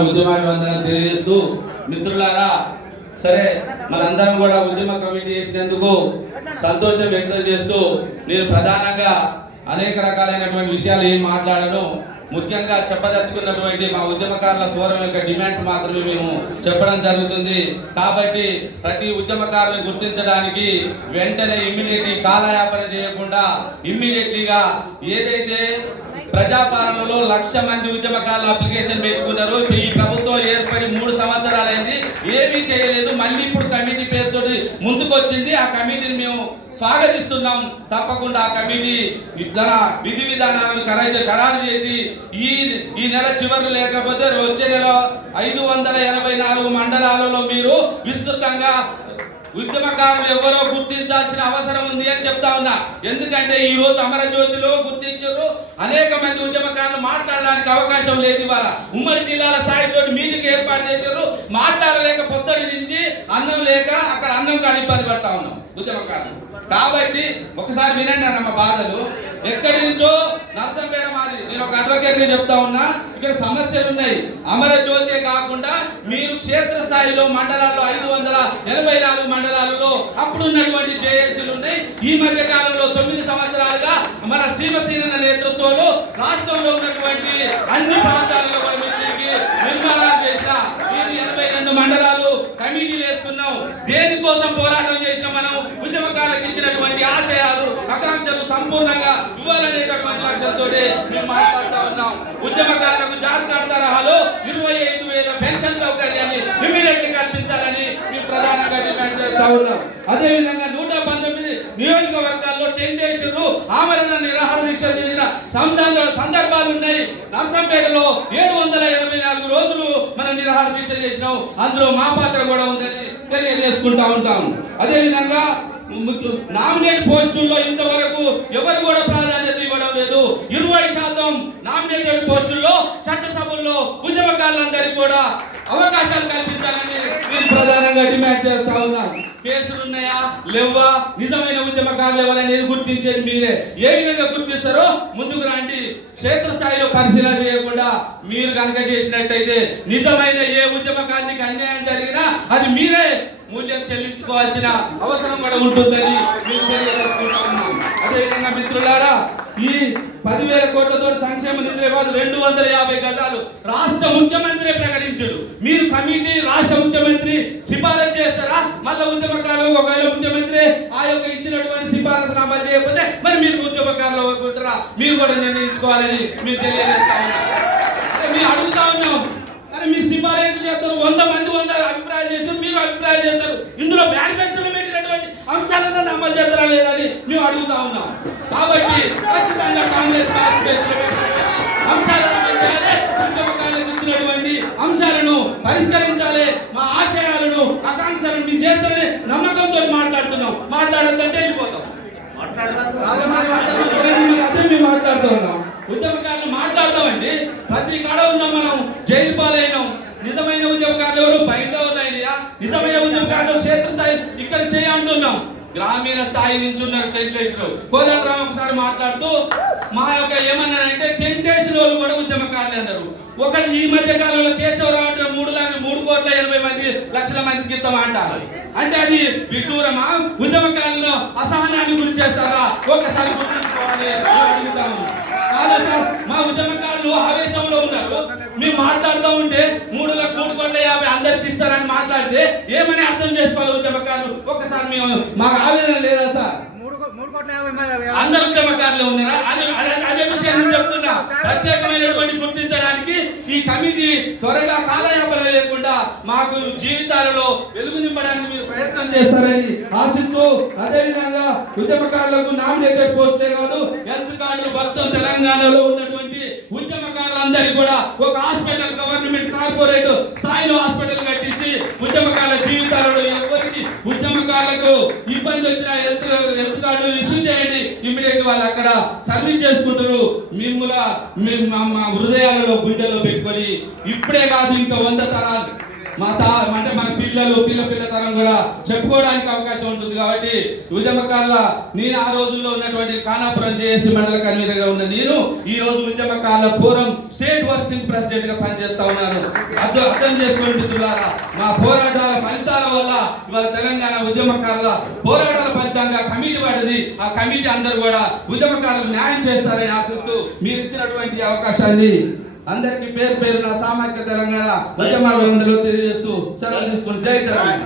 ఉద్యమాభివందనం తెలియజేస్తూ మిత్రులారా, సరే మనందరం కూడా ఉద్యమ కమిటీ చేసినందుకు సంతోషం వ్యక్తం చేస్తూ నేను ప్రధానంగా అనేక రకాలైనటువంటి విషయాలు ఏం మాట్లాడను. ముఖ్యంగా చెప్పదలుచుకున్నటువంటి మా ఉద్యమకారుల ఫోరం యొక్క డిమాండ్స్ మాత్రమే మేము చెప్పడం జరుగుతుంది. కాబట్టి ప్రతి ఉద్యమకారులను గుర్తించడానికి వెంటనే ఇమ్మీడియట్లీ కాలయాపన చేయకుండా ఇమ్మీడియట్లీగా ఏదైతే ప్రజాపాలనలో 1,00,000 మంది ఉద్యమకారులు అప్లికేషన్ పెట్టుకున్నారు. ఈ ప్రభుత్వం ఏర్పడి 3 సంవత్సరాలైంది, ఏమీ చేయలేదు. మళ్ళీ ఇప్పుడు కమిటీ పేరుతో ముందుకు వచ్చింది. ఆ కమిటీని మేము స్వాగతిస్తున్నాం. తప్పకుండా ఆ కమిటీ తన విధి విధానాలను ఖరారు చేసి ఈ నెల చివరి లేకపోతే వచ్చే నెల 584 మండలాలలో మీరు విస్తృతంగా ఉద్యమకారులు ఎవరో గుర్తించాల్సిన అవసరం ఉంది అని చెప్తా ఉన్నా. ఎందుకంటే ఈ రోజు అమరజ్యోతిలో గుర్తించారు, అనేక మంది ఉద్యమకారులు మాట్లాడడానికి అవకాశం లేదు. ఇవాళ ఉమ్మడి జిల్లాల స్థాయితో మీటింగ్ ఏర్పాటు చేశారు. మాట్లాడలేక పొద్దుటి నుంచి అన్నం లేక అక్కడ అన్నం కానీ ఇబ్బంది పడతా ఉన్నాం ఉద్యమకారులు. కాబట్టి ఒకసారి వినండి అన్న బాధలు. ఎక్కడి నుంచో నర్సంపేట మాది, నేను ఒక అడ్వకేట్ గా చెప్తా ఉన్నా. ఇక్కడ సమస్యలు ఉన్నాయి. అమరజ్యోతి కాకుండా మీరు క్షేత్రస్థాయిలో మండలాల్లో 584 మండలాలలో అప్పుడు ఉన్నటువంటి జేఏసీలు ఉన్నాయి. ఈ మధ్య కాలంలో 9 సంవత్సరాలుగా మన సీమసీన నేతృత్వంలో రాష్ట్రంలో ఉన్నటువంటి అన్ని ప్రాంతాలలో నిర్మాణాలు చేసిన 82 మండలాలు కమిటీలు వేసుకున్నాం. దేనికోసం పోరాటం చేసిన మనం ఉద్యమకాలకు ఇచ్చినటువంటి ఆశయాలు ఆకాంక్షలు సంపూర్ణంగా ఇవ్వాలనేటటువంటి లక్ష్యంతో మేము మాట్లాడుతూ ఉన్నాం. ఉద్యమకారులకు జార్ఖండ్ తరహాలో 25,000 పెన్షన్ సౌకర్యాన్ని ఇమ్మీడియట్ కల్పించాలని మేము ప్రధానంగా డిమాండ్ చేస్తా ఉన్నాం. అదేవిధంగా 119 నియోజకవర్గాల్లో 10 days ఆమరణ నిరాహార దీక్ష చేసిన సందర్భాలు ఉన్నాయి. నర్సంపేటలో 784 రోజులు మనం నిరాహార దీక్ష చేసినాం. అందులో మా పాత్ర కూడా ఉందని తెలియజేసుకుంటా ఉంటాం. అదేవిధంగా నామినేట్ పోస్టుల్లో ఇంతవరకు ఎవరు కూడా ప్రాధాన్యత ఇవ్వడం లేదు. 20% నామినేటెడ్ పోస్టుల్లో చట్టసభల్లో ఉద్యమకారులందరికీ కూడా అవకాశాలు కల్పించాలని నేను ప్రధానంగా డిమాండ్ చేస్తా ఉన్నాను. కేసులు ఉన్నాయా లేవా, నిజమైన ఉద్యమకారులు ఎవరనేది గుర్తించేది మీరే. ఏ విధంగా గుర్తిస్తారో ముందుకు రండి. క్షేత్రస్థాయిలో పరిశీలన చేయకుండా మీరు కనుక చేసినట్టయితే నిజమైన ఏ ఉద్యమకారునికి అన్యాయం జరిగినా అది మీరే మూల్యం చెల్లించుకోవాల్సిన అవసరం కూడా ఉంటుందని మేము తెలియజేసుకుంటా ఉన్నాం. అదేవిధంగా మిత్రులారా, ఈ 10,000 కోట్లతో సంక్షేమ నిధులే కాదు 250 గజాలు రాష్ట్ర ముఖ్యమంత్రి ప్రకటించారు. మీరు కమిటీ రాష్ట్ర ముఖ్యమంత్రి సిఫారసు చేస్తారా? మళ్ళీ ఉద్యమకారులు ఒకవేళ ముఖ్యమంత్రి ఆ యొక్క ఇచ్చినటువంటి సిఫారసును అమలు చేయకపోతే మరి మీరు ఉద్యమకారులు అనుకుంటారా? మీరు కూడా నిర్ణయించుకోవాలని మేము తెలియజేస్తా ఉన్నాం. మేము అడుగుతా ఉన్నాం, అరే మీరు సిఫారసు చేస్తారు, 100 మంది 100 అభిప్రాయాలు చేస్తారు, మీరు అభిప్రాయాలు చేస్తారు. ఇందులో మేనిఫెస్టోలో పెట్టినటువంటి అంశాలను అమలు చేస్తారా లేదని మేము అడుగుతా ఉన్నాం. కాబట్టి ఖచ్చితంగా కాంగ్రెస్ అంశాలను అమలు చేయాలి, ఉద్యమకారులకు ఇచ్చినటువంటి అంశాలను పరిష్కరించాలి, మా ఆశయాలను ఆకాంక్షలను మీరు చేస్తారని నమ్మకంతో మాట్లాడుతున్నాం. మాట్లాడద్దంటే వెళ్ళిపోతాం. అదే మేము మాట్లాడుతూ ఉన్నాం. ఉద్యమకారులు మాట్లాడతామండి. ప్రతి కాడ ఉన్నాం, మనం జైలు పాలైనాం. నిజమైన ఉద్యమకారులు ఎవరు? బయట ఉన్నాయా? నిజమైన ఉద్యమకారులు క్షేత్రస్థాయి ఇక్కడ చేయంటున్నాం. గ్రామీణ స్థాయి నుంచి ఉన్నారు 10 days. కోదండరామ్ ఒకసారి మాట్లాడుతూ మా యొక్క ఏమన్నారంటే 10 days కూడా ఉద్యమకారులు అన్నారు. ఒక ఈ మధ్య కాలంలో కేశవరావు అంటే 3,80,000 మందికి ఇస్తాం అంటారు. అంటే అది విడ్డూరమా? ఉద్యమకారులను అసహనాన్ని గురి చేస్తారా? ఒకసారి గుర్తుంచుకోవాలి అడుగుతాము. కాదా సార్, మా ఉద్యమకారులు ఆవేశంలో ఉన్నారు. మేము మాట్లాడుతూ ఉంటే 3,50,000 అందరికి ఇస్తారని మాట్లాడితే ఏమని అర్థం చేసుకోవాలి ఉద్యమకారులు? ఒకసారి మేము మాకు ఆవేదన లేదా సార్? అందరు ఉద్యమకారులు ఉన్నారా? అదే విషయం నేను చెప్తున్నా. ప్రత్యేకమైనటువంటి గుర్తించడానికి ఈ కమిటీ త్వరగా కాలయాపన లేకుండా మాకు జీవితాలలో వెలుగు నింపడానికి మీరు ప్రయత్నం చేస్తారని ఆశిస్తూ, అదేవిధంగా ఉద్యమకారులకు నామినేటెడ్ పోస్టే కాదు హెల్త్ కార్డులు మొత్తం తెలంగాణలో ఉన్నటువంటి ఉద్యమకారులందరికీ కూడా ఒక హాస్పిటల్ గవర్నమెంట్ కార్పొరేట్ స్థాయిలో హాస్పిటల్ కట్టించి ఉద్యమకారుల జీవితాలలో ఎవరికి ఉద్యమకారులకు ఇబ్బంది వచ్చిన హెల్త్ కార్డు ఇష్యూ చేయండి. ఇమ్మీడియట్ వాళ్ళు అక్కడ సర్వీస్ చేసుకుంటారు. మా హృదయాలలో గుండెలో పెట్టుకొని ఇప్పుడే కాదు ఇంకా 100 తరాలు అంటే మన పిల్లతరం కూడా చెప్పుకోవడానికి అవకాశం ఉంటుంది. కాబట్టి ఉద్యమకారుల నేను ఆ రోజుల్లో ఉన్నటువంటి ఖానాపురం జేఏసీ మండల కన్వీనర్ గా ఉన్న నేను ఈ రోజు ఉద్యమకారుల ఫోరం స్టేట్ వర్కింగ్ ప్రెసిడెంట్ గా పనిచేస్తా ఉన్నాను. అర్థం చేసుకోండి మిత్రులారా, మా పోరాటాల ఫలితాల వల్ల ఇవాళ తెలంగాణ ఉద్యమకారుల పోరాటాల ఫలితంగా కమిటీ పడ్డది. ఆ కమిటీ అందరూ కూడా ఉద్యమకారులకు న్యాయం చేస్తారని ఆశిస్తూ మీరు ఇచ్చినటువంటి అవకాశాన్ని అందరికీ పేరు పేరున సామాజిక తెలంగాణ ఉద్యమాల తెలియజేస్తూ సెలవు తీసుకుని జై తెలంగాణ.